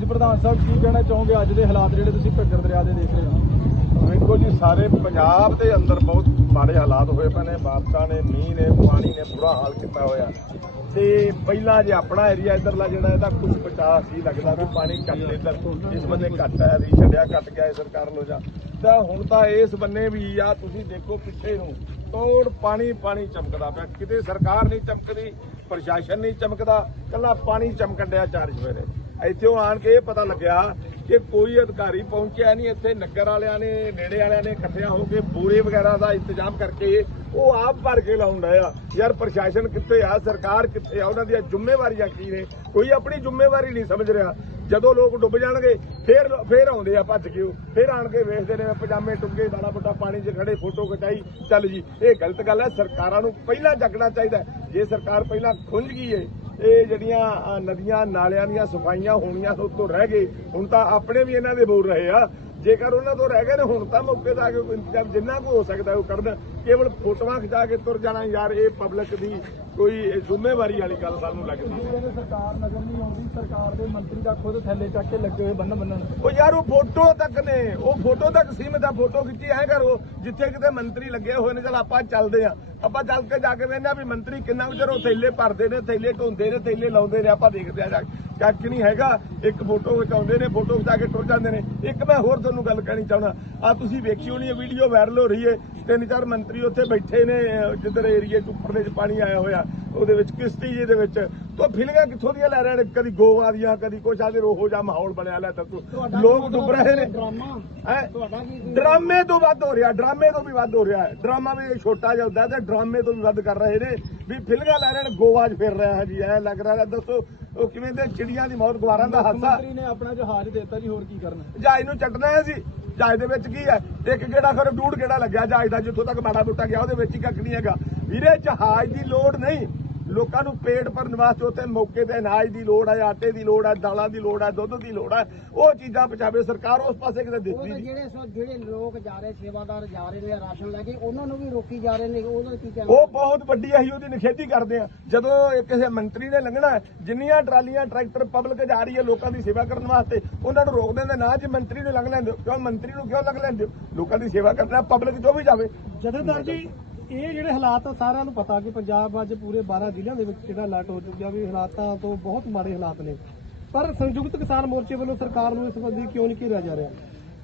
ਅੱਜ ਪ੍ਰਧਾਨ ਸਾਹਿਬ ਕੀ ਕਹਿਣਾ ਚਾਹੋਗੇ? ਅੱਜ ਦੇ ਹਾਲਾਤ ਜਿਹੜੇ ਤੁਸੀਂ ਘੱਗਰ ਦਰਿਆ ਦੇ ਦੇਖ ਰਹੇ ਹੋ। ਵੇਖੋ ਜੀ, ਸਾਰੇ ਪੰਜਾਬ ਦੇ ਅੰਦਰ ਬਹੁਤ ਮਾੜੇ ਹਾਲਾਤ ਹੋਏ ਪਏ ਨੇ। ਬਾਰਿਸ਼ਾਂ ਨੇ, ਮੀਂਹ ਨੇ, ਪਾਣੀ ਨੇ, ਬੁਰਾ ਹਾਲ ਕੀਤਾ ਹੋਇਆ। ਤੇ ਪਹਿਲਾਂ ਜੇ ਆਪਣਾ ਏਰੀਆ ਇਧਰਲਾ ਜਿਹੜਾ, ਇਹਦਾ ਕੁਝ ਬਚਾਅ ਸੀ ਲੱਗਦਾ ਵੀ ਪਾਣੀ ਘੱਟ ਇੱਧਰ ਇਸ ਬੰਨੇ ਘੱਟ ਆਇਆ ਸੀ ਛੱਡਿਆ ਘੱਟ ਗਿਆ ਸਰਕਾਰ ਲੋ ਜਾ। ਤਾਂ ਹੁਣ ਤਾਂ ਇਸ ਬੰਨੇ ਵੀ ਆ, ਤੁਸੀਂ ਦੇਖੋ ਪਿੱਛੇ ਨੂੰ, ਤੋੜ ਪਾਣੀ ਪਾਣੀ ਚਮਕਦਾ ਪਿਆ। ਕਿਤੇ ਸਰਕਾਰ ਨਹੀਂ ਚਮਕਦੀ, ਪ੍ਰਸ਼ਾਸਨ ਨਹੀਂ ਚਮਕਦਾ ਕੱਲਾ ਪਾਣੀ ਚਮਕਣ ਡਿਆ ਚਾਰ ਸਵੇਰੇ ਇੱਥੇ ਆਣ ਕੇ ਇਹ ਪਤਾ ਲੱਗਿਆ ਕਿ ਕੋਈ ਅਧਿਕਾਰੀ ਪਹੁੰਚਿਆ ਨਹੀਂ। ਇੱਥੇ ਨਗਰ ਵਾਲਿਆਂ ਨੇ, ਨੇੜੇ ਵਾਲਿਆਂ ਨੇ ਇਕੱਠਿਆਂ ਹੋ ਕੇ ਬੂਰੇ ਵਗੈਰਾ ਦਾ ਇੰਤਜ਼ਾਮ ਕਰਕੇ ਉਹ ਆਪ ਭਰ ਕੇ ਲਾਉਂਦਾ ਆ। ਯਾਰ ਪ੍ਰਸ਼ਾਸਨ ਕਿੱਥੇ ਆ? ਸਰਕਾਰ ਕਿੱਥੇ ਆ? ਉਹਨਾਂ ਦੀਆਂ ਜ਼ਿੰਮੇਵਾਰੀਆਂ ਕੀ ਨੇ? ਕੋਈ ਆਪਣੀ ਜ਼ਿੰਮੇਵਾਰੀ ਨਹੀਂ ਸਮਝ ਰਿਹਾ। ਜਦੋਂ ਲੋਕ ਡੁੱਬ ਜਾਣਗੇ, ਫੇਰ ਫੇਰ ਆਉਂਦੇ ਆ ਭੱਜ ਕੇ ਉਹ। ਫੇਰ ਆਣ ਕੇ ਵੇਖਦੇ ਨੇ, ਪਜਾਮੇ ਟੁੱਕੇ ਦਾਣਾ ਬੁੱਟਾ ਪਾਣੀ 'ਚ ਖੜੇ ਫੋਟੋ ਖਿਚਾਈ। ਚੱਲ ਜੀ, ਇਹ ਗਲਤ ਗੱਲ ਹੈ। ਸਰਕਾਰਾਂ ਨੂੰ ਪਹਿਲਾਂ ਜਾਗਣਾ ਚਾਹੀਦਾ ਜੇ ਸਰਕਾਰ ਪਹਿਲਾਂ ਖੁੰਝ ਗਈ ਏ ਇਹ ਜਿਹੜੀਆਂ ਨਦੀਆਂ, ਨਾਲਿਆਂ ਦੀਆਂ ਸਫਾਈਆਂ ਹੋਣੀਆਂ ਤੋਂ ਉੱਤੋਂ ਰਹਿ ਗਏ। ਹੁਣ ਤਾਂ ਆਪਣੇ ਵੀ ਇਹਨਾਂ ਦੇ ਬੋਲ ਰਹੇ ਆ। ਜੇਕਰ ਉਹਨਾਂ ਤੋਂ ਰਹਿ ਗਏ ਨੇ ਹੁਣ ਤਾਂ ਮੌਕੇ ਆ ਕੇ ਕੋਈ ਇੰਤਜ਼ਾਮ ਜਿੰਨਾ ਕੁ ਹੋ ਸਕਦਾ ਉਹ ਕਰਨ। ਕੇਵਲ ਫੋਟੋਆਂ ਖਿਚਾ ਕੇ ਤੁਰ ਜਾਣਾ ਯਾਰ ਇਹ ਪਬਲਿਕ ਦੀ ਕੋਈ ਜ਼ਿੰਮੇਵਾਰੀ ਵਾਲੀ ਗੱਲ ਸਾਨੂੰ ਲੱਗਦੀ ਹੈ। ਸਰਕਾਰ ਨਜ਼ਰ ਨਹੀਂ ਆਉਂਦੀ ਸਰਕਾਰ ਦੇ ਮੰਤਰੀ ਦਾ ਖੁਦ ਥੱਲੇ ਚੱਕ ਕੇ ਲੱਗੇ ਹੋਏ ਬੰਨ ਬੰਨਣ ਉਹ ਯਾਰ ਉਹ ਫੋਟੋ ਤੱਕ ਨੇ ਉਹ ਫੋਟੋ ਤੱਕ ਸੀਮਿਤ ਆ ਫੋਟੋ ਖਿੱਚੀ ਐ ਕਰੋ ਜਿੱਥੇ ਕਿਤੇ ਮੰਤਰੀ ਲੱਗੇ ਹੋਏ ਨੇ ਚਲ ਆਪਾਂ ਚੱਲਦੇ ਆ। ਆਪਾਂ ਚੱਲ ਕੇ ਜਾ ਕੇ ਵੇਖਦੇ ਆ ਵੀ ਮੰਤਰੀ ਕਿੰਨਾ ਕੁ ਚਿਰ ਉਹ ਥੈਲੇ ਭਰਦੇ ਨੇ ਥੈਲੇ ਢੋਂਦੇ ਨੇ ਥੈਲੇ ਲਾਉਂਦੇ ਨੇ ਆਪਾਂ ਦੇਖਦੇ ਆ ਜਾ ਕੇ। ਚੱਕ ਨਹੀਂ ਹੈਗਾ। ਇੱਕ ਫੋਟੋ ਖਿਚਾਉਂਦੇ ਨੇ ਫੋਟੋ ਖਿਚਾ ਕੇ ਟੁਰ ਜਾਂਦੇ ਨੇ। ਇੱਕ ਮੈਂ ਹੋਰ ਤੁਹਾਨੂੰ ਗੱਲ ਕਹਿਣੀ ਚਾਹੁੰਦਾ। ਆ ਤੁਸੀਂ ਵੇਖੀ ਹੋਣੀ ਹੈ ਵੀਡੀਓ ਵਾਇਰਲ ਹੋ ਰਹੀ ਹੈ। ਤਿੰਨ ਚਾਰ ਮੰਤਰੀ ਉੱਥੇ ਬੈਠੇ ਨੇ ਜਿੱਧਰ ਏਰੀਏ ਚ ਉੱਪਰਲੇ ਚ ਪਾਣੀ ਆਇਆ ਹੋਇਆ ਉਹਦੇ ਵਿੱਚ ਕਿਸ਼ਤੀ ਜੀ ਦੇ ਵਿੱਚ। ਤੋਂ ਫਿਲਗਾ ਕਿੱਥੋਂ ਦੀਆਂ ਲੈ ਰਹੇ ਨੇ? ਕਦੀ ਗੋਆ ਦੀਆਂ ਕਦੀ ਕੁਛ ਆਦੇ ਰੋਹੋ ਜਿਹਾ ਮਾਹੌਲ ਬਣਿਆ ਲੈ ਦੱਸੋ ਲੋਕ ਡੁੱਬ ਰਹੇ ਨੇ। ਡਰਾਮਾ? ਤੋਂ ਵੱਧ ਹੋ ਰਿਹਾ ਡਰਾਮੇ ਤੋਂ ਵੀ ਵੱਧ ਹੋ ਰਿਹਾ। ਹੈ ਡਰਾਮਾ ਵੀ ਛੋਟਾ ਜਿਹਾ ਹੁੰਦਾ ਤੇ ਡਰਾਮੇ ਤੋਂ ਵੀ ਵੱਧ ਕਰ ਰਹੇ ਨੇ। ਵੀ ਫਿਲਗਾ ਲੈ ਰਹੇ ਨੇ 'ਚ ਫਿਰ ਰਿਹਾ ਹੈ ਜੀ ਐ ਲੱਗ ਰਿਹਾ ਹੈ, ਦੱਸੋ ਉਹ ਕਿਵੇਂ ਦੇ ਚਿੜੀਆਂ ਦੀ ਮੌਤ ਗਵਾਰਾਂ ਦਾ ਹਾਦਸਾ? ਮੰਤਰੀ ਨੇ ਆਪਣਾ ਜਹਾਜ਼ ਦੇਤਾ ਜੀ ਹੋਰ ਕੀ ਕਰਨਾ? ਜਹਾਜ਼ ਨੂੰ ਚੱਟਣਾ ਹੈ ਸੀ ਜਹਾਜ਼ ਦੇ ਵਿੱਚ ਕੀ ਹੈ? ਇੱਕ ਕਿਹੜਾ ਫਿਰ ਡੂੜ ਕਿਹੜਾ ਲੱਗਿਆ ਜਹਾਜ਼ ਦਾ ਜਿੱਥੋਂ ਤੱਕ ਮਾੜਾ ਬੁੱਟਾ ਗਿਆ ਉਹਦੇ ਵਿੱਚ ਹੀ ਕੱਖ ਨਹੀਂ ਹੈਗਾ। ਵੀਰੇ ਜਹਾਜ਼ ਦੀ ਲੋੜ ਨਹੀਂ। ਲੋਕਾਂ ਨੂੰ ਪੇਟ ਭਰਨ ਵਾਸਤੇ ਉੱਥੇ ਮੌਕੇ ਤੇ ਅਨਾਜ ਦੀ ਲੋੜ ਹੈ ਆਟੇ ਦੀ ਲੋੜ ਹੈ ਦਾਲਾਂ ਦੀ ਲੋੜ ਹੈ ਦੁੱਧ ਦੀ ਲੋੜ ਹੈ ਉਹ ਚੀਜ਼ਾਂ ਪਹੁੰਚਾਵੇ ਸਰਕਾਰ ਉਸ ਪਾਸੇ ਕਿਤੇ ਉਹ ਦੇਖਦੀ ਤਾਂ ਨਹੀਂ ਜਿਹੜੇ ਸੋ ਜਿਹੜੇ ਲੋਕ ਜਾ ਰਹੇ ਸੇਵਾਦਾਰ ਜਾ ਰਹੇ ਨੇ ਰਾਸ਼ਨ ਲੈ ਕੇ ਉਹਨਾਂ ਨੂੰ ਵੀ ਰੋਕੀ ਜਾ ਰਹੇ ਨੇ ਉਹਨਾਂ ਦਾ ਕੀ ਕਹਿਣਾ ਉਹ ਬਹੁਤ ਵੱਡੀ ਅਸੀਂ ਉਹਦੀ ਨਿਖੇਧੀ ਕਰਦੇ ਆ ਜਦੋਂ ਕਿਸੇ ਮੰਤਰੀ ਨੇ ਲੰਘਣਾ ਹੈ, ਜਿੰਨੀਆਂ ਟਰਾਲੀਆਂ ਟਰੈਕਟਰ ਪਬਲਿਕ ਜਾ ਰਹੀ ਹੈ ਲੋਕਾਂ ਦੀ ਸੇਵਾ ਕਰਨ ਵਾਸਤੇ ਉਹਨਾਂ ਨੂੰ ਰੋਕ ਦਿੰਦੇ ਨਾ ਜੀ ਮੰਤਰੀ ਨੂੰ ਲੰਘ ਲੈਂਦੇ ਹੋ। ਕਿਉਂ ਮੰਤਰੀ ਨੂੰ ਕਿਉਂ ਲੰਘ ਲੈਂਦੇ ਹੋ? ਲੋਕਾਂ ਦੀ ਸੇਵਾ ਕਰਨਾ ਪਬਲਿਕ ਜੋ ਵੀ ਜਾਵੇ ਜਥੇਦਾਰ ਜੀ ਇਹ ਜਿਹੜੇ ਹਾਲਾਤ ਆ, ਸਾਰਿਆਂ ਨੂੰ ਪਤਾ ਕਿ ਪੰਜਾਬ ਅੱਜ ਪੂਰੇ 12 ਜ਼ਿਲ੍ਹਿਆਂ ਦੇ ਵਿੱਚ ਜਿਹੜਾ ਅਲਰਟ ਹੋ ਚੁੱਕਿਆ ਵੀ ਹਾਲਾਤਾਂ ਤੋਂ ਬਹੁਤ ਮਾੜੇ ਹਾਲਾਤ ਨੇ। ਪਰ ਸੰਯੁਕਤ ਕਿਸਾਨ ਮੋਰਚੇ ਵੱਲੋਂ ਸਰਕਾਰ ਨੂੰ ਇਸ ਸੰਬੰਧੀ ਕਿਉਂ ਨਹੀਂ ਘੇਰਿਆ ਜਾ ਰਿਹਾ?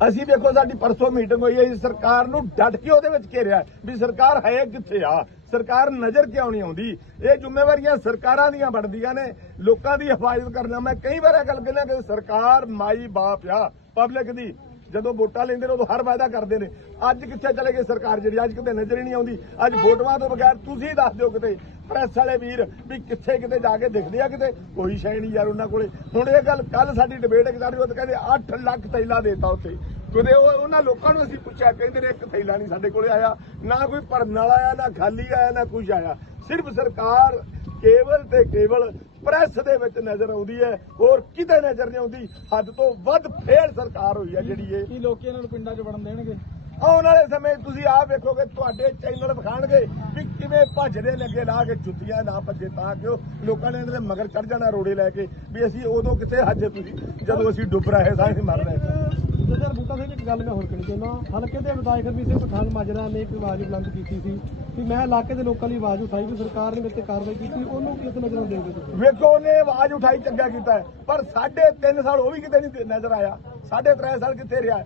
ਅਸੀਂ ਦੇਖੋ ਸਾਡੀ ਪਰਸੋਂ ਮੀਟਿੰਗ ਹੋਈ ਹੈ ਜੀ, ਸਰਕਾਰ ਨੂੰ ਡਟ ਕੇ ਉਹਦੇ ਵਿੱਚ ਘੇਰਿਆ ਵੀ ਸਰਕਾਰ ਹੈ ਕਿੱਥੇ ਆ? ਸਰਕਾਰ ਨਜ਼ਰ ਕਿਉਂ ਨਹੀਂ ਆਉਂਦੀ? ਇਹ ਜ਼ਿੰਮੇਵਾਰੀਆਂ ਸਰਕਾਰਾਂ ਦੀਆਂ ਬਣਦੀਆਂ ਨੇ, ਲੋਕਾਂ ਦੀ ਹਿਫਾਜ਼ਤ ਕਰਨਾ। ਮੈਂ ਕਈ ਵਾਰ ਇਹ ਗੱਲ ਕਹਿੰਦਾ ਕਿ ਸਰਕਾਰ ਮਾਈ ਬਾਪ ਆ ਪਬਲਿਕ ਦੀ। ਜਦੋਂ ਵੋਟਾਂ ਲੈਂਦੇ ਨੇ, ਉਦੋਂ ਹਰ ਵਾਅਦਾ ਕਰਦੇ ਨੇ। ਅੱਜ ਕਿੱਥੇ ਚਲੇ ਗਏ ਸਰਕਾਰ ਜਿਹੜੀ? ਅੱਜ ਕਿਤੇ ਨਜ਼ਰ ਹੀ ਨਹੀਂ ਆਉਂਦੀ। ਅੱਜ ਵੋਟਾਂ ਤੋਂ ਬਗੈਰ ਤੁਸੀਂ ਦੱਸ ਦਿਓ ਕਿਤੇ। ਪ੍ਰੈਸ ਵਾਲੇ ਵੀਰ ਵੀ ਕਿੱਥੇ ਕਿਤੇ ਜਾ ਕੇ ਦਿਖਦੇ ਆ ਕਿਤੇ। ਕੋਈ ਸ਼ੈ ਨਹੀਂ ਯਾਰ ਉਹਨਾਂ ਕੋਲੇ। ਹੁਣ ਇਹ ਗੱਲ ਕੱਲ ਸਾਡੀ ਡਿਬੇਟ ਕਰ ਉਹ ਕਹਿੰਦੇ 8 ਲੱਖ ਤੈਲਾ ਦੇਤਾ ਉੱਥੇ। ਕਿਤੇ ਉਹ ਉਹਨਾਂ ਲੋਕਾਂ ਨੂੰ ਅਸੀਂ ਪੁੱਛਿਆ, ਕਹਿੰਦੇ ਨੇ ਇੱਕ ਥੈਲਾ ਨਹੀਂ ਸਾਡੇ ਕੋਲੇ ਆਇਆ। ਨਾ ਕੋਈ ਭਰਨ ਵਾਲਾ ਆਇਆ, ਨਾ ਖਾਲੀ ਆਇਆ, ਨਾ ਕੁਝ ਆਇਆ। ਸਿਰਫ ਸਰਕਾਰ ਕੇਵਲ ਤੇ ਕੇਵਲ ਪ੍ਰੈਸ ਦੇ ਵਿੱਚ ਨਜ਼ਰ ਆਉਂਦੀ ਹੈ ਹੋਰ ਕਿਤੇ ਨਜ਼ਰ ਨਹੀਂ ਆਉਂਦੀ। ਹੱਦ ਤੋਂ ਵੱਧ ਫੇਲ ਸਰਕਾਰ ਹੋਈ ਹੈ ਜਿਹੜੀ ਇਹ। ਕੀ ਲੋਕੀ ਇਹਨਾਂ ਨੂੰ ਪਿੰਡਾਂ 'ਚ ਵੜਨ ਦੇਣਗੇ? ਆਉਣ ਵਾਲੇ ਸਮੇਂ ਤੁਸੀਂ ਆਪ ਵੇਖੋਗੇ ਤੁਹਾਡੇ ਚੈਨਲ ਵਿਖਾਣਗੇ ਵੀ ਕਿਵੇਂ ਭੱਜਦੇ ਲੱਗੇ ਲਾ ਕੇ ਜੁੱਤੀਆਂ ਨਾ ਭੱਜੇ ਤਾਂ ਕਿ ਲੋਕਾਂ ਨੇ ਇਹਨਾਂ ਦੇ ਮਗਰ ਚੜ ਜਾਣਾ ਰੋੜੇ ਲੈ ਕੇ ਵੀ ਅਸੀਂ ਉਦੋਂ ਕਿੱਥੇ ਹੱਜੇ ਤੁਸੀਂ? ਜਦੋਂ ਅਸੀਂ ਡੁੱਬ ਰਹੇ ਸਾਂ ਅਸੀਂ ਮਰ ਰਹੇ ਸਾਂ। ਜਥੇਦਾਰ ਬੂਟਾ ਸਿੰਘ ਇੱਕ ਗੱਲ ਮੈਂ ਹੋਰ ਕਹਿਣੀ ਚਾਹੁੰਦਾ ਹਲਕੇ ਦੇ ਵਿਧਾਇਕ ਹਰਮੀਤ ਸਿੰਘ ਪਠਾਨ ਮਾਜਰਾ ਨੇ ਇੱਕ ਆਵਾਜ਼ ਬੁਲੰਦ ਕੀਤੀ ਸੀ ਕਿ ਮੈਂ ਇਲਾਕੇ ਦੇ ਲੋਕਾਂ ਲਈ ਆਵਾਜ਼ ਉਠਾਈ ਵੀ ਸਰਕਾਰ ਨੇ ਮੇਰੇ ਤੇ ਕਾਰਵਾਈ ਕੀਤੀ, ਉਹਨੂੰ ਕਿਸ ਨਜ਼ਰ ਨਾਲ ਦੇਖਦੇ ਤੁਸੀਂ। ਵੇਖੋ, ਉਹਨੇ ਆਵਾਜ਼ ਉਠਾਈ, ਚੰਗਾ ਕੀਤਾ ਪਰ ਸਾਢੇ ਤਿੰਨ ਸਾਲ ਉਹ ਵੀ ਕਿਤੇ ਨਹੀਂ ਨਜ਼ਰ ਆਇਆ। ਸਾਢੇ ਤਿੰਨ ਸਾਲ ਕਿੱਥੇ ਰਿਹਾ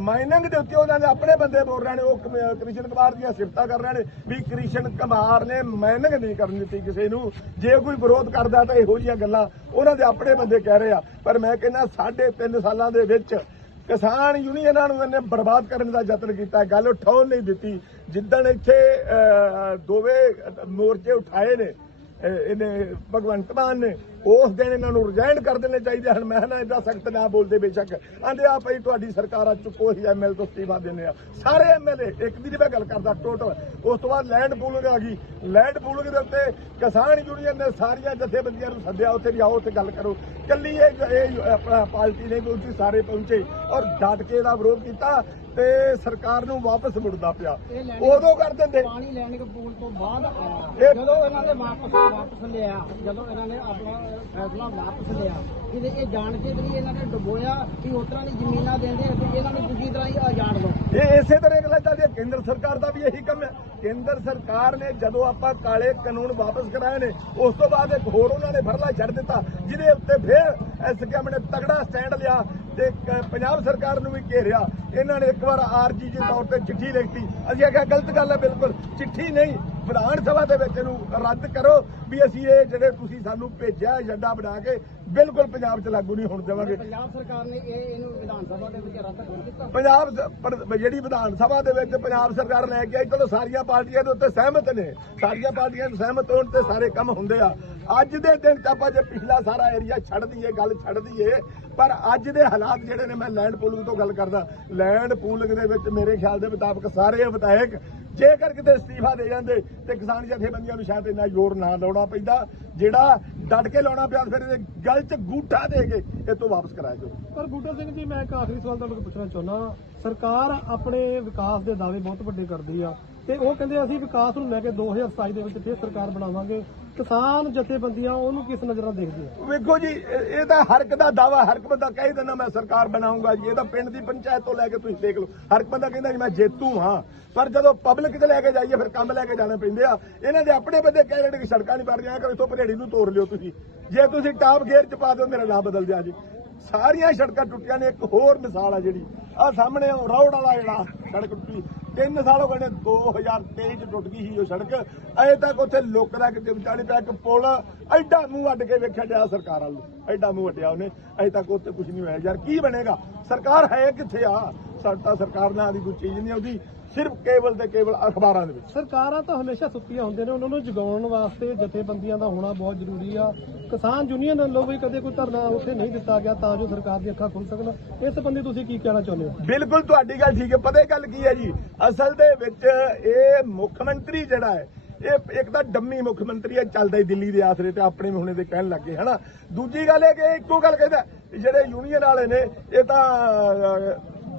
ਮਾਈਨਿੰਗ ਦੇ ਉੱਤੇ ਉਹਨਾਂ ਦੇ ਆਪਣੇ ਬੰਦੇ ਬੋਲ ਰਹੇ ਨੇ, ਉਹ ਕ੍ਰਿਸ਼ਨ ਕੁਮਾਰ ਦੀਆਂ ਸਿਫਤਾਂ ਕਰ ਰਹੇ ਨੇ ਵੀ ਕ੍ਰਿਸ਼ਨ ਕੁਮਾਰ ਨੇ ਮਾਈਨਿੰਗ ਨਹੀਂ ਕਰਨ ਦਿੱਤੀ ਕਿਸੇ ਨੂੰ। ਜੇ ਕੋਈ ਵਿਰੋਧ ਕਰਦਾ ਤਾਂ ਇਹੋ ਜਿਹੀਆਂ ਗੱਲਾਂ ਉਹਨਾਂ ਦੇ ਆਪਣੇ ਬੰਦੇ ਕਹਿ ਰਹੇ ਆ। ਪਰ ਮੈਂ ਕਹਿੰਦਾ, ਸਾਢੇ ਤਿੰਨ ਸਾਲਾਂ ਦੇ ਵਿੱਚ ਕਿਸਾਨ ਯੂਨੀਅਨਾਂ ਨੂੰ ਇਹਨੇ ਬਰਬਾਦ ਕਰਨ ਦਾ ਯਤਨ ਕੀਤਾ ਗੱਲ ਉਠਾਉਣ ਨਹੀਂ ਦਿੱਤੀ। ਜਿੱਦਣ ਇੱਥੇ ਅਹ, ਦੋਵੇਂ ਮੋਰਚੇ ਉਠਾਏ ਨੇ ਇਹਨੇ ਭਗਵੰਤ ਮਾਨ ਨੇ, ਉਸ ਦਿਨ ਇਹਨਾਂ ਨੂੰ ਰਿਜ਼ਾਈਨ ਕਰ ਦੇਣੇ ਚਾਹੀਦੇ ਹਨ। ਮੈਂ ਨਾ ਇਦਾਂ ਸਖਤ ਨਾ ਬੋਲਦੇ ਬੇਸ਼ੱਕ। ਆਂਦੇ ਆ ਭਈ, ਤੁਹਾਡੀ ਸਰਕਾਰ ਆ, ਚੁੱਕੋ ਹੀ ਐਮਐਲ ਤੋਂ ਅਸਤੀਫਾ ਦਿੰਦੇ ਆ। ਸਾਰੇ ਐਮਐਲਏ ਇੱਕ ਦੀ ਨੀ ਮੈਂ ਗੱਲ ਕਰਦਾ ਟੋਟਲ ਉਸ ਤੋਂ ਬਾਅਦ ਲੈਂਡ ਪੂਲਿੰਗ ਆ ਗਈ। ਲੈਂਡ ਪੂਲਿੰਗ ਦੇ ਉੱਤੇ ਕਿਸਾਨ ਯੂਨੀਅਨ ਨੇ ਸਾਰੀਆਂ ਜਥੇਬੰਦੀਆਂ ਨੂੰ ਸੱਦਿਆ, ਉੱਥੇ ਵੀ ਆਓ, ਉੱਥੇ ਗੱਲ ਕਰੋ। ਕੱਲੀ ਇਹ ਆਪਣਾ ਪਾਰਟੀ ਨਹੀਂ ਪਹੁੰਚੀ, ਸਾਰੇ ਪਹੁੰਚੇ। ਔਰ ਡਟ ਕੇ ਇਹਦਾ ਵਿਰੋਧ ਕੀਤਾ। ਤੇ ਸਰਕਾਰ ਨੂੰ ਵਾਪਸ ਮੁੜਦਾ ਪਿਆ। ਉਦੋਂ ਕਰ ਦਿੰਦੇ। ਪਾਣੀ ਲੈਣ ਕੇ ਪੂਲ ਤੋਂ ਬਾਅਦ ਆਇਆ। ਜਦੋਂ ਇਹਨਾਂ ਨੇ ਵਾਪਸ ਵਾਪਸ ਲਿਆ ਜਦੋਂ ਇਹਨਾਂ ਨੇ ਆਪਣਾ ਫੈਸਲਾ ਵਾਪਸ ਲਿਆ ਜਿਹਦੇ ਇਹ ਜਾਣ ਕੇ ਵੀ ਇਹਨਾਂ ਨੇ ਡੁਬੋਇਆ ਕਿ ਉਸ ਤਰ੍ਹਾਂ ਦੀ ਜ਼ਮੀਨਾਂ ਦਿੰਦੇ ਤੇ ਇਹਨਾਂ ਨੂੰ ਦੂਜੀ ਤਰ੍ਹਾਂ ਹੀ ਆਜ਼ਾਦ ਲਓ ਇਹ ਇਸੇ ਤਰ੍ਹਾਂ ਗੱਲਾਂ ਚੱਲਦੀਆਂ। ਕੇਂਦਰ ਸਰਕਾਰ ਦਾ ਵੀ ਇਹੀ ਕੰਮ ਹੈ। ਕੇਂਦਰ ਸਰਕਾਰ ਨੇ ਜਦੋਂ ਆਪਾਂ ਕਾਲੇ ਕਾਨੂੰਨ ਵਾਪਸ ਕਰਾਏ ਨੇ ਉਸ ਤੋਂ ਬਾਅਦ ਇੱਕ ਹੋਰ ਉਹਨਾਂ ਨੇ ਫਰਲਾ ਛੱਡ ਦਿੱਤਾ ਜਿਹਦੇ ਉੱਤੇ ਫਿਰ ਐਸਕੇਐਮ ਨੇ ਤਗੜਾ ਸਟੈਂਡ ਲਿਆ। ਤੇ ਪੰਜਾਬ ਸਰਕਾਰ ਨੂੰ ਵੀ ਘੇਰਿਆ। ਇਹਨਾਂ ਨੇ ਇੱਕ ਵਾਰ ਆਰਜੀ ਦੇ ਤੌਰ ਤੇ ਚਿੱਠੀ ਲਿਖਤੀ। ਅਸੀਂ ਆਖਿਆ, ਗਲਤ ਗੱਲ ਹੈ, ਬਿਲਕੁਲ। ਚਿੱਠੀ ਨਹੀਂ। ਵਿਧਾਨ ਸਭਾ ਦੇ ਵਿੱਚ ਇਹਨੂੰ ਰੱਦ ਕਰੋ ਵੀ ਅਸੀਂ ਇਹ ਜਿਹੜੇ ਤੁਸੀਂ ਸਾਨੂੰ ਭੇਜਿਆ ਏਜੰਡਾ ਬਣਾ ਕੇ ਬਿਲਕੁਲ ਪੰਜਾਬ 'ਚ ਲਾਗੂ ਨਹੀਂ ਹੋਣ ਦੇਵਾਂਗੇ। ਪੰਜਾਬ ਸਰਕਾਰ ਨੇ ਇਹ ਇਹਨੂੰ ਵਿਧਾਨ ਸਭਾ ਦੇ ਵਿੱਚ ਰੱਦ ਕਰ ਦਿੱਤਾ। ਪੰਜਾਬ ਜਿਹੜੀ ਵਿਧਾਨ ਸਭਾ ਦੇ ਵਿੱਚ ਪੰਜਾਬ ਸਰਕਾਰ ਲੈ ਕੇ ਆਈ ਚਲੋ ਸਾਰੀਆਂ ਪਾਰਟੀਆਂ ਦੇ ਉੱਤੇ ਸਹਿਮਤ ਨੇ। ਸਾਰੀਆਂ ਪਾਰਟੀਆਂ ਨੂੰ ਸਹਿਮਤ ਹੋਣ ਤੇ ਸਾਰੇ ਕੰਮ ਹੁੰਦੇ ਆ। ਅੱਜ ਦੇ ਦਿਨ 'ਚ ਆਪਾਂ ਜੇ ਪਿਛਲਾ ਸਾਰਾ ਏਰੀਆ ਛੱਡ ਦਈਏ ਗੱਲ ਛੱਡ ਦਈਏ ਪਰ ਅੱਜ ਦੇ ਹਾਲਾਤ ਜਿਹੜੇ ਨੇ ਮੈਂ ਲੈਂਡ ਪੂਲਿੰਗ ਤੋਂ ਗੱਲ ਕਰਦਾ। ਲੈਂਡ ਪੂਲਿੰਗ ਦੇ ਵਿੱਚ ਮੇਰੇ ਖਿਆਲ ਦੇ ਮੁਤਾਬਕ ਸਾਰੇ ਵਿਧਾਇਕ ਜੇਕਰ ਕਿਤੇ ਅਸਤੀਫਾ ਦੇ ਜਾਂਦੇ ਤੇ ਕਿਸਾਨ ਜਥੇਬੰਦੀਆਂ ਨੂੰ ਸ਼ਾਇਦ ਇੰਨਾ ਜ਼ੋਰ ਨਾ ਲਾਉਣਾ ਪੈਂਦਾ, ਜਿਹੜਾ ਡਟ ਕੇ ਲਾਉਣਾ ਪਿਆ ਫਿਰ ਇਹਦੇ ਗਲ 'ਚ ਗੂਠਾ ਦੇ ਕੇ ਇਹ ਤੋਂ ਵਾਪਸ ਕਰਾਇਆ ਜਾਓ ਪਰ ਬੂਟਾ ਸਿੰਘ ਜੀ, ਮੈਂ ਇੱਕ ਆਖਰੀ ਸਵਾਲ ਤੁਹਾਨੂੰ ਪੁੱਛਣਾ ਚਾਹੁੰਦਾ ਸਰਕਾਰ ਆਪਣੇ ਵਿਕਾਸ ਦੇ ਦਾਅਵੇ ਬਹੁਤ ਵੱਡੇ ਕਰਦੀ ਆ ਤੇ ਉਹ ਕਹਿੰਦੇ ਅਸੀਂ ਵਿਕਾਸ ਨੂੰ ਲੈ ਕੇ 2027 ਦੇ ਵਿੱਚ ਫਿਰ ਸਰਕਾਰ ਬਣਾਵਾਂਗੇ। ਕਿਸਾਨ ਜਥੇਬੰਦੀਆਂ ਉਹਨੂੰ ਕਿਸ ਨਜ਼ਰਾਂ ਦੇਖਦੀਆਂ ਵੇਖੋ ਜੀ, ਇਹ ਇਹ ਤਾਂ ਹਰ ਇੱਕ ਦਾ ਦਾਵਾ, ਹਰ ਇੱਕ ਬੰਦਾ ਕਹਿ ਦਿੰਦਾ, ਮੈਂ ਸਰਕਾਰ ਬਣਾਉਂਗਾ ਜੀ। ਇਹ ਤਾਂ ਪਿੰਡ ਦੀ ਪੰਚਾਇਤ ਤੋਂ ਲੈ ਕੇ ਤੁਸੀਂ ਦੇਖ ਲਓ। ਹਰ ਇੱਕ ਬੰਦਾ ਕਹਿੰਦਾ ਜੀ, ਮੈਂ ਜੇਤੂ ਹਾਂ। ਪਰ ਜਦੋਂ ਪਬਲਿਕ ਤੇ ਲੈ ਕੇ ਜਾਈਏ, ਫਿਰ ਕੰਮ ਲੈ ਕੇ ਜਾਣੇ ਪੈਂਦੇ ਆ। ਇਹਨਾਂ ਦੇ ਆਪਣੇ ਬੰਦੇ ਕਹਿ ਰਹੇ ਨੇ ਕਿ ਸੜਕਾਂ ਨਹੀਂ ਬਣ ਰਹੀਆਂ ਕਰੋ ਇਥੋਂ ਭਰੇੜੀ ਨੂੰ ਤੋੜ ਲਿਓ ਤੁਸੀਂ। ਜੇ ਤੁਸੀਂ ਟਾਪ ਗੇਅਰ ਚ ਪਾ ਦਿਓ, ਮੇਰਾ ਨਾਮ ਬਦਲ ਦਿਆ ਜੀ। ਸਾਰੀਆਂ ਸੜਕਾਂ ਟੁੱਟੀਆਂ ਨੇ। ਇੱਕ ਹੋਰ ਮਿਸਾਲ ਆ ਜਿਹੜੀ। ਆ ਸਾਹਮਣੇ ਉਹ ਰੌੜ ਵਾਲਾ ਜਿਹੜਾ ਸੜਕ ਟੁੱਟੀ। ਤਿੰਨ ਸਾਲ ਹੋ ਗਏ ਨੇ 2023 ਚ ਟੁੱਟ ਗਈ ਸੀ ਉਹ ਸੜਕ। ਅਜੇ ਤੱਕ ਉੱਥੇ ਲੋਕ ਦਾ ਕਿਤੇ ਵਿਚਾਲੇ ਪਿਆ, ਇੱਕ ਪੁਲ, ਐਡਾ ਮੂੰਹ ਅੱਡ ਕੇ ਵੇਖਿਆ ਜਾ ਸਰਕਾਰ ਵੱਲ। ਐਡਾ ਮੂੰਹ ਅੱਡਿਆ ਉਹਨੇ। ਅਜੇ ਤੱਕ ਉੱਥੇ ਕੁਝ ਨਹੀਂ ਹੋਇਆ। ਯਾਰ, ਕੀ ਬਣੇਗਾ? ਸਰਕਾਰ ਹੈ ਕਿੱਥੇ ਆ? ਸਾਡਾ ਸਰਕਾਰ ਨਾਲ ਦੀ ਕੋਈ ਚੀਜ਼ ਨਹੀਂ ਆਉਂਦੀ। ਸਿਰਫ ਕੇਵਲ ਤੇ ਕੇਵਲ ਅਖਬਾਰਾਂ ਦੇ ਵਿੱਚ। ਸਰਕਾਰਾਂ ਤਾਂ ਹਮੇਸ਼ਾ ਸੁੱਤੀਆਂ ਹੁੰਦੇ ਨੇ ਉਹਨਾਂ ਨੂੰ ਜਗਾਉਣ ਵਾਸਤੇ ਜਥੇਬੰਦੀਆਂ ਦਾ ਹੋਣਾ ਬਹੁਤ ਜ਼ਰੂਰੀ ਆ। ਕਿਸਾਨ ਯੂਨੀਅਨ ਵੱਲੋਂ ਵੀ ਕਦੇ ਕੋਈ ਧਰਨਾ ਉੱਥੇ ਨਹੀਂ ਦਿੱਤਾ ਗਿਆ ਤਾਂ ਜੋ ਸਰਕਾਰ ਦੀਆਂ ਅੱਖਾਂ ਖੁੱਲ ਸਕਣ। ਇਸ ਸੰਬੰਧੀ ਤੁਸੀਂ ਕੀ ਕਹਿਣਾ ਚਾਹੁੰਦੇ ਹੋ? ਬਿਲਕੁਲ ਤੁਹਾਡੀ ਗੱਲ ਠੀਕ ਹੈ। ਪਤਾ ਗੱਲ ਕੀ ਹੈ ਜੀ? ਅਸਲ ਦੇ ਵਿੱਚ ਇਹ ਮੁੱਖ ਮੰਤਰੀ ਜਿਹੜਾ ਹੈ ਇਹ ਇੱਕ ਤਾਂ ਡੰਮੀ ਮੁੱਖ ਮੰਤਰੀ ਹੈ ਚੱਲਦਾ ਹੀ ਦਿੱਲੀ ਦੇ ਆਸਰੇ ਤੇ ਆਪਣੇ ਹੁਣੇ ਦੇ ਕਹਿਣ ਲੱਗੇ ਹਨਾ? ਦੂਜੀ ਗੱਲ ਇਹ ਕਿ ਇੱਕੋ ਗੱਲ ਕਹਿੰਦਾ ਜਿਹੜੇ ਯੂਨੀਅਨ ਵਾਲੇ ਨੇ ਇਹ ਤਾਂ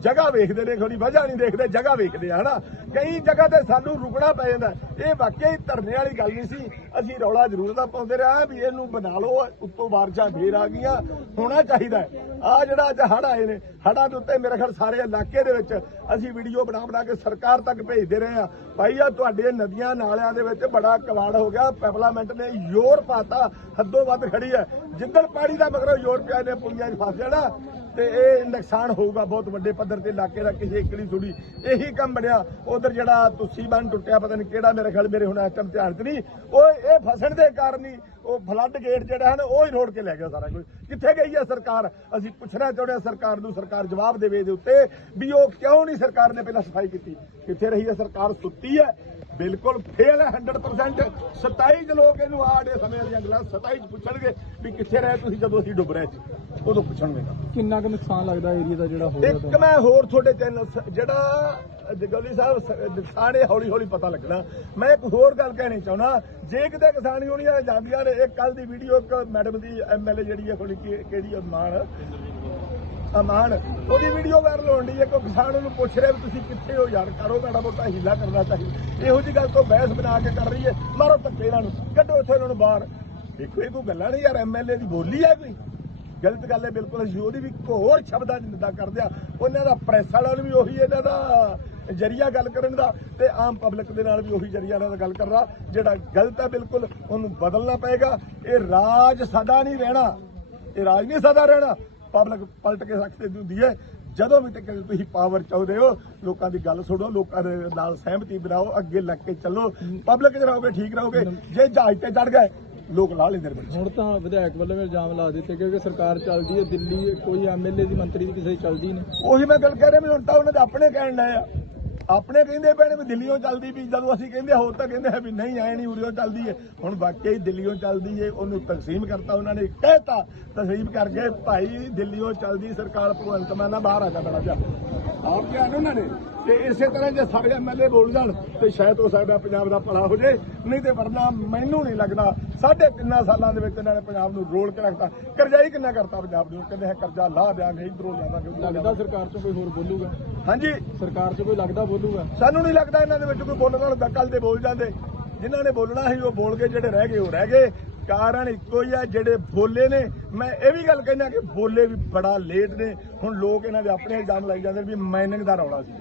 ਜਗ੍ਹਾ ਵੇਖਦੇ ਨੇ ਕੋਈ ਵਜ੍ਹਾ ਨਹੀਂ ਦੇਖਦੇ, ਜਗ੍ਹਾ ਵੇਖਦੇ ਆ, ਹਨਾ? ਕਈ ਜਗ੍ਹਾ ਤੇ ਸਾਨੂੰ ਰੁਕਣਾ ਪੈ ਜਾਂਦਾ। ਇਹ ਵਾਕਿਆ ਧਰਨੇ ਵਾਲੀ ਗੱਲ ਨਹੀਂ ਸੀ। ਅਸੀਂ ਰੌਲਾ ਜ਼ਰੂਰ ਦਾ ਪਾਉਂਦੇ ਰਹੇ ਵੀ ਇਹਨੂੰ ਬਣਾ ਲਓ, ਉੱਤੋਂ ਬਾਰਿਸ਼ਾਂ ਫੇਰ ਆ ਗਈਆਂ, ਹੋਣਾ ਚਾਹੀਦਾ ਆ ਜਿਹੜਾ ਅੱਜ ਹੜ ਆਏ ਨੇ ਹੜਾਂ ਦੇ ਉੱਤੇ ਮੇਰੇ ਖਿਆਲ ਸਾਰੇ ਇਲਾਕੇ ਦੇ ਵਿੱਚ ਅਸੀਂ ਵੀਡੀਓ ਬਣਾ ਬਣਾ ਕੇ ਸਰਕਾਰ ਤੱਕ ਭੇਜਦੇ ਰਹੇ ਆ ਭਾਈ ਆ ਤੁਹਾਡੇ ਨਦੀਆਂ ਨਾਲਿਆਂ ਦੇ ਵਿੱਚ ਬੜਾ ਕਵਾੜ ਹੋ ਗਿਆ ਪਾਰਲੀਮੈਂਟ ਨੇ ਯੋਰ ਪਾਤਾ, ਹੱਦੋਂ ਵੱਧ ਖੜੀ ਹੈ। ਜਿੱਦਣ ਪਾਣੀ ਦਾ ਮਗਰੋਂ ਯੂਰਪੀਆ ਨੇ ਪੁਲੀਆਂ 'ਚ ਫਸ ਜਾਣਾ। ਤੇ ਇਹ ਨੁਕਸਾਨ ਹੋਊਗਾ ਬਹੁਤ ਵੱਡੇ ਪੱਧਰ ਤੇ ਇਲਾਕੇ ਦਾ ਕਿਸੇ ਇਕੜੀ ਥੋੜੀ ਇਹੀ ਕੰਮ ਬਣਿਆ। ਉਧਰ ਜਿਹੜਾ ਤੁਸੀਂ ਬੰਨ ਟੁੱਟਿਆ, ਪਤਾ ਨਹੀਂ ਕਿਹੜਾ ਮੇਰੇ ਖਿਆਲ ਮੇਰੇ ਹੁਣ ਇਸ ਟਾਈਮ ਧਿਆਨ 'ਚ ਨਹੀਂ। ਉਹ ਇਹ ਫਸਣ ਦੇ ਕਾਰਨ ਹੀ ਉਹ ਫਲੱਡ ਗੇਟ ਜਿਹੜਾ ਹਨ ਉਹ ਹੀ ਰੋੜ ਕੇ ਲੈ ਗਿਆ ਸਾਰਾ ਕੁਝ। ਕਿੱਥੇ ਗਈ ਹੈ ਸਰਕਾਰ? ਅਸੀਂ ਪੁੱਛਣਾ ਚਾਹੁੰਦੇ ਹਾਂ ਸਰਕਾਰ ਨੂੰ, ਸਰਕਾਰ ਜਵਾਬ ਦੇਵੇ ਦੇ ਉੱਤੇ ਵੀ ਉਹ ਕਿਉਂ ਨਹੀਂ ਸਰਕਾਰ ਨੇ ਪਹਿਲਾਂ ਸਫ਼ਾਈ ਕੀਤੀ? ਕਿੱਥੇ ਰਹੀ ਹੈ ਸਰਕਾਰ? ਸੁੱਤੀ ਹੈ ਬਿਲਕੁਲ ਫੇਲ ਹੈ 100% 27 ਚ ਲੋਕ ਇਹਨੂੰ ਆੜੇ ਸਮੇਂ ਦੀਆਂ ਗੱਲਾਂ 27 ਚ ਪੁੱਛਣਗੇ ਵੀ ਕਿੱਥੇ ਰਹੇ ਤੁਸੀਂ ਜਦੋਂ ਅਸੀਂ ਡੁੱਬ ਰਹੇ ਸੀ। ਉਦੋਂ ਪੁੱਛਣਗੇ। ਕਿੰਨਾ ਕੁ ਨੁਕਸਾਨ ਲੱਗਦਾ ਏਰੀਆ ਦਾ ਜਿਹੜਾ ਹੋ ਰਿਹਾ ਇੱਕ ਮੈਂ ਹੋਰ ਤੁਹਾਡੇ ਚੈਨਲ ਜਿਹੜਾ ਜਗਲੀ ਸਾਹਿਬ ਇਹ ਹੌਲੀ ਹੌਲੀ ਪਤਾ ਲੱਗਣਾ। ਮੈਂ ਇੱਕ ਹੋਰ ਗੱਲ ਕਹਿਣੀ ਚਾਹੁੰਦਾ ਜੇ ਕਿਤੇ ਕਿਸਾਨ ਯੂਨੀਅਨ ਜਾਂਦੀਆਂ ਨੇ ਇੱਕ ਕੱਲ ਦੀ ਵੀਡੀਓ ਇੱਕ ਮੈਡਮ ਦੀ ਐਮਐਲਏ ਜਿਹੜੀ ਹੈ ਥੋੜੀ ਕਿਹੜੀ ਮਾਨ। ਅਮਾਨ ਉਹਦੀ ਵੀਡੀਓ ਵਾਇਰਲ ਹੋਣ ਦੀ ਹੈ, ਕੋਈ ਕਿਸਾਨ ਉਹਨੂੰ ਪੁੱਛ ਰਿਹਾ ਵੀ ਤੁਸੀਂ ਕਿੱਥੇ ਹੋ ਯਾਰ, ਕਰੋ ਤੁਹਾਡਾ ਮੋਟਾ ਹੀਲਾ ਕਰਨਾ ਚਾਹੀਦਾ ਇਹੋ ਜੀ ਗੱਲ ਤੋਂ ਬਹਿਸ ਬਣਾ ਕੇ ਕਰ ਰਹੀ ਹੈ। ਮਾਰੋ ਧੱਕੇ ਇਹਨਾਂ ਨੂੰ ਕੱਢੋ ਇੱਥੇ ਇਹਨਾਂ ਨੂੰ ਬਾਹਰ। ਦੇਖੋ, ਇਹ ਕੋਈ ਗੱਲਾਂ ਨਹੀਂ ਯਾਰ ਐਮਐਲਏ ਦੀ ਬੋਲੀ ਹੈ ਕੋਈ। ਗਲਤ ਗੱਲ ਹੈ, ਬਿਲਕੁਲ ਅਸੀਂ ਉਹਦੀ ਵੀ ਇੱਕ ਹੋਰ ਸ਼ਬਦਾਂ ਦੀ ਨਿੰਦਾ ਕਰਦੇ ਆ। ਉਹਨਾਂ ਦਾ ਪ੍ਰੈਸ ਵਾਲਾ ਨੂੰ ਵੀ ਉਹੀ ਇਹਨਾਂ ਦਾ ਜਰੀਆ ਗੱਲ ਕਰਨ ਦਾ ਤੇ ਆਮ ਪਬਲਿਕ ਦੇ ਨਾਲ ਵੀ ਉਹੀ ਜਰੀਆ ਇਹਨਾਂ ਦਾ ਗੱਲ ਕਰਨਾ। ਜਿਹੜਾ ਗਲਤ ਹੈ, ਬਿਲਕੁਲ ਉਹਨੂੰ ਬਦਲਣਾ ਪਏਗਾ। ਇਹ ਰਾਜ ਸਦਾ ਨਹੀਂ ਰਹਿਣਾ। ਇਹ ਰਾਜ ਨਹੀਂ ਸਦਾ ਰਹਿਣਾ। ਪਬਲਿਕ ਪਲਟ ਕੇ ਰੱਖ ਦੇ ਹੁੰਦੀ ਹੈ। ਜਦੋਂ ਵੀ ਤੱਕ ਤੁਸੀਂ ਪਾਵਰ ਚਾਹੁੰਦੇ ਹੋ ਲੋਕਾਂ ਦੀ ਗੱਲ ਸੁਣੋ ਲੋਕਾਂ ਦੇ ਨਾਲ ਸਹਿਮਤੀ ਬਣਾਓ ਅੱਗੇ ਲੱਗ ਕੇ ਚੱਲੋ। ਪਬਲਿਕ 'ਚ ਰਹੋਗੇ ਠੀਕ ਰਹੋਗੇ ਜੇ ਜਹਾਜ਼ ਤੇ ਚੜ ਗਏ ਲੋਕ ਲਾ ਲੈਂਦੇ ਨੇ ਹੁਣ ਤਾਂ ਵਿਧਾਇਕ ਵੱਲੋਂ ਵੀ ਇਲਜ਼ਾਮ ਲਾ ਦਿੱਤੇ ਕਿਉਂਕਿ ਸਰਕਾਰ ਚੱਲਦੀ ਹੈ ਦਿੱਲੀ ਕੋਈ ਐਮਐਲਏ ਦੀ ਮੰਤਰੀ ਦੀ ਕਿਸੇ ਚੱਲਦੀ ਨਹੀਂ। ਉਹੀ ਮੈਂ ਗੱਲ ਕਹਿ ਰਿਹਾ ਵੀ ਹੁਣ ਤਾਂ ਉਹਨਾਂ ਦੇ ਆਪਣੇ ਕਹਿਣ ਡਏ ਆ। ਆਪਣੇ ਕਹਿੰਦੇ ਪੈਣੇ ਵੀ ਦਿੱਲੀੋਂ ਚੱਲਦੀ ਵੀ ਜਦੋਂ ਅਸੀਂ ਕਹਿੰਦੇ ਹੋਰ ਤਾਂ ਕਹਿੰਦੇ ਵੀ ਨਹੀਂ ਆਏ ਨਹੀਂ ਉਰਿਓਂ ਚੱਲਦੀ ਹੈ ਹੁਣ ਵਾਕਈ ਦਿੱਲੀੋਂ ਚੱਲਦੀ ਹੈ ਉਹਨੂੰ ਤਕਸੀਮ ਕਰਤਾ ਉਹਨਾਂ ਨੇ, ਕਹਿਤਾ, ਤਕਸੀਮ ਕਰਕੇ ਭਾਈ ਦਿੱਲੀੋਂ ਚੱਲਦੀ ਸਰਕਾਰ ਭਗਵੰਤ ਮਾਨ ਨਾਲ ਬਾਹਰ ਆ ਜਾ, ਬੜਾ ਜਾ। ਆਪ ਕਿਹਾ ਉਹਨਾਂ ਨੇ, ਤੇ ਇਸੇ ਤਰ੍ਹਾਂ ਜੇ ਸਾਰੇ ਐਮਐਲਏ ਬੋਲ ਜਾਣ, ਤੇ ਸ਼ਾਇਦ ਹੋ ਸਕਦਾ ਪੰਜਾਬ ਦਾ ਭਲਾ ਹੋ ਜੇ, ਨਹੀਂ ਤੇ ਵਰਨਾ ਮੈਨੂੰ ਨਹੀਂ ਲੱਗਦਾ ਸਾਢੇ ਤਿੰਨਾਂ ਸਾਲਾਂ ਦੇ ਵਿੱਚ ਇਹਨਾਂ ਨੇ ਪੰਜਾਬ ਨੂੰ ਰੋਲ ਕੇ ਰੱਖਤਾ ਕਰਜ਼ਾਈ ਕਿੰਨਾ ਕਰਤਾ ਪੰਜਾਬ ਨੂੰ? ਕਹਿੰਦੇ ਹੈ ਕਰਜ਼ਾ ਲਾ ਦਿਆਂਗੇ ਇਧਰੋਂ ਲਿਆਵਾਂਗੇ ਉੱਧਰੋਂ ਲੱਗਦਾ। ਸਰਕਾਰ ਚੋਂ ਕੋਈ ਹੋਰ ਬੋਲੂਗਾ? ਹਾਂਜੀ। ਸਰਕਾਰ ਚੋਂ ਕੋਈ ਲੱਗਦਾ ਬੋਲੂਗਾ? ਸਾਨੂੰ ਨਹੀਂ ਲੱਗਦਾ ਇਹਨਾਂ ਦੇ ਵਿੱਚ ਕੋਈ ਬੋਲਣ ਵਾਲਾ ਦਕਲ ਦੇ ਬੋਲ ਜਾਂਦੇ। ਜਿਨ੍ਹਾਂ ਨੇ ਬੋਲਣਾ ਸੀ ਉਹ ਬੋਲ ਕੇ ਜਿਹੜੇ ਰਹਿ ਗਏ ਉਹ ਰਹਿ ਗਏ। ਕਾਰਨ ਇੱਕੋ ਹੀ ਆ ਜਿਹੜੇ ਬੋਲੇ ਨੇ ਮੈਂ ਇਹ ਵੀ ਗੱਲ ਕਹਿਣਾ ਕਿ ਬੋਲੇ ਵੀ ਬੜਾ ਲੇਟ ਨੇ। ਹੁਣ ਲੋਕ ਇਹਨਾਂ ਦੇ ਆਪਣੇ ਇਲਜ਼ਾਮ ਲਾਈ ਜਾਂਦੇ ਵੀ ਮਾਈਨਿੰਗ ਦਾ ਰੌਲਾ ਸੀ।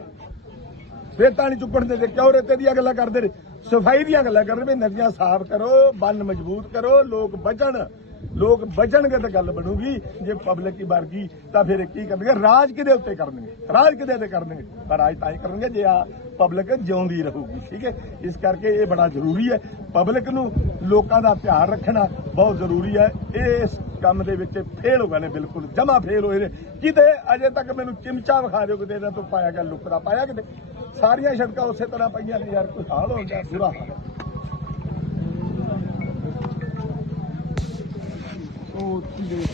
ਫਿਰ ਤਾਂ ਨਹੀਂ ਚੁੱਕਣ ਦੇ ਕਿਉਂ ਰੇਤੇ ਦੀਆਂ ਗੱਲਾਂ ਕਰਦੇ ਨੇ? ਸਫ਼ਾਈ ਦੀਆਂ ਗੱਲਾਂ ਕਰਦੇ ਵੀ ਨਦੀਆਂ ਸਾਫ਼ ਕਰੋ, ਬੰਨ ਮਜ਼ਬੂਤ ਕਰੋ, ਲੋਕ ਬਚਣ ਲੋਕ ਬਚਣਗੇ ਤਾਂ ਗੱਲ ਬਣੂਗੀ। ਜੇ ਪਬਲਿਕ ਹੀ ਮਰ ਤਾਂ ਫਿਰ ਕੀ ਕਰਨਗੇ? ਰਾਜ ਕਿਹਦੇ ਉੱਤੇ ਕਰਨਗੇ? ਰਾਜ ਕਿਹਦੇ ਤੇ ਕਰਨਗੇ? ਪਰ ਰਾਜ ਤਾਂ ਹੀ ਕਰਨਗੇ ਜੇ ਆ ਪਬਲਿਕ ਜਿਉਂਦੀ ਰਹੂਗੀ, ਠੀਕ ਹੈ? ਇਸ ਕਰਕੇ ਇਹ ਬੜਾ ਜ਼ਰੂਰੀ ਹੈ। ਪਬਲਿਕ ਨੂੰ ਲੋਕਾਂ ਦਾ ਧਿਆਨ ਰੱਖਣਾ ਬਹੁਤ ਜ਼ਰੂਰੀ ਹੈ। ਇਸ ਕੰਮ ਦੇ ਵਿੱਚ ਫੇਲ ਹੋ ਗਏ ਨੇ, ਬਿਲਕੁਲ। ਜਮਾ ਫੇਲ ਹੋਏ ਨੇ। ਕਿਤੇ ਅਜੇ ਤੱਕ ਮੈਨੂੰ ਚਿਮਚਾ ਵਿਖਾ ਦਿਓ, ਕਿਤੇ ਇਹਨਾਂ ਤੋਂ ਪਾਇਆ ਗਿਆ, ਲੁਕਦਾ ਪਾਇਆ ਕਿਤੇ। ਸਾਰੀਆਂ ਸੜਕਾਂ ਉਸੇ ਤਰ੍ਹਾਂ ਪਈਆਂ ਨੇ ਯਾਰ, ਕੋਈ ਹਾਲ ਹੋ ਗਿਆ, ਬੁਰਾ ਹਾਲ ਹੈ। ਉਹ